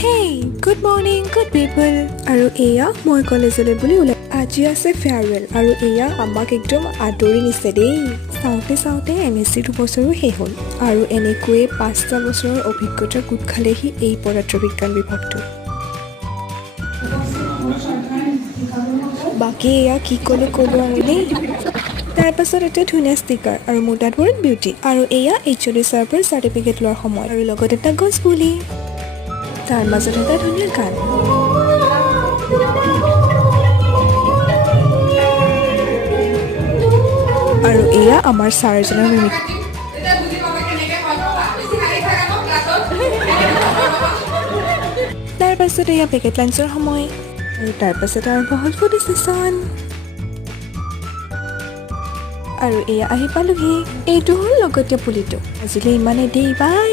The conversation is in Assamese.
Hey, good morning, good people. আৰু এয়া মই কলেজলৈ বুলি ওলাই আজি আছে ফেয়াৰৱেল আৰু এয়া আমাক একদম আদৰি নিছে দেই চাওঁতে MSc 2 বছৰো শেষ হ'ল আৰু এনেকৈয়ে 5টা বছৰৰ অভিজ্ঞতা গোট খালেহি এই পদাৰ্থ বিজ্ঞান বিভাগটো বাকী এয়া কি ক'লো আৰু দেই তাৰ পাছত এটা ধুনীয়া ষ্টিকাৰ আৰু মোৰ তাত বহুত বিউটি আৰু এয়া ytshortsৰ পৰা চাৰ্টিফিকেট লোৱাৰ সময় আৰু লগত এটা গছ পুলি তাৰ মাজত এটা ধুনীয়া গান আৰু এয়া আমাৰ ছাৰজনৰ মিমিক তাৰ পাছত এয়া পেকেট লাঞ্চৰ সময় আৰু তাৰ পাছত আৰম্ভ হ'ল ফুড ষ্টেচন আৰু এয়া আহি পালোহি এইটো হ'ল লগতীয়া পুলিটো আজিলৈ ইমানেই দেই বাই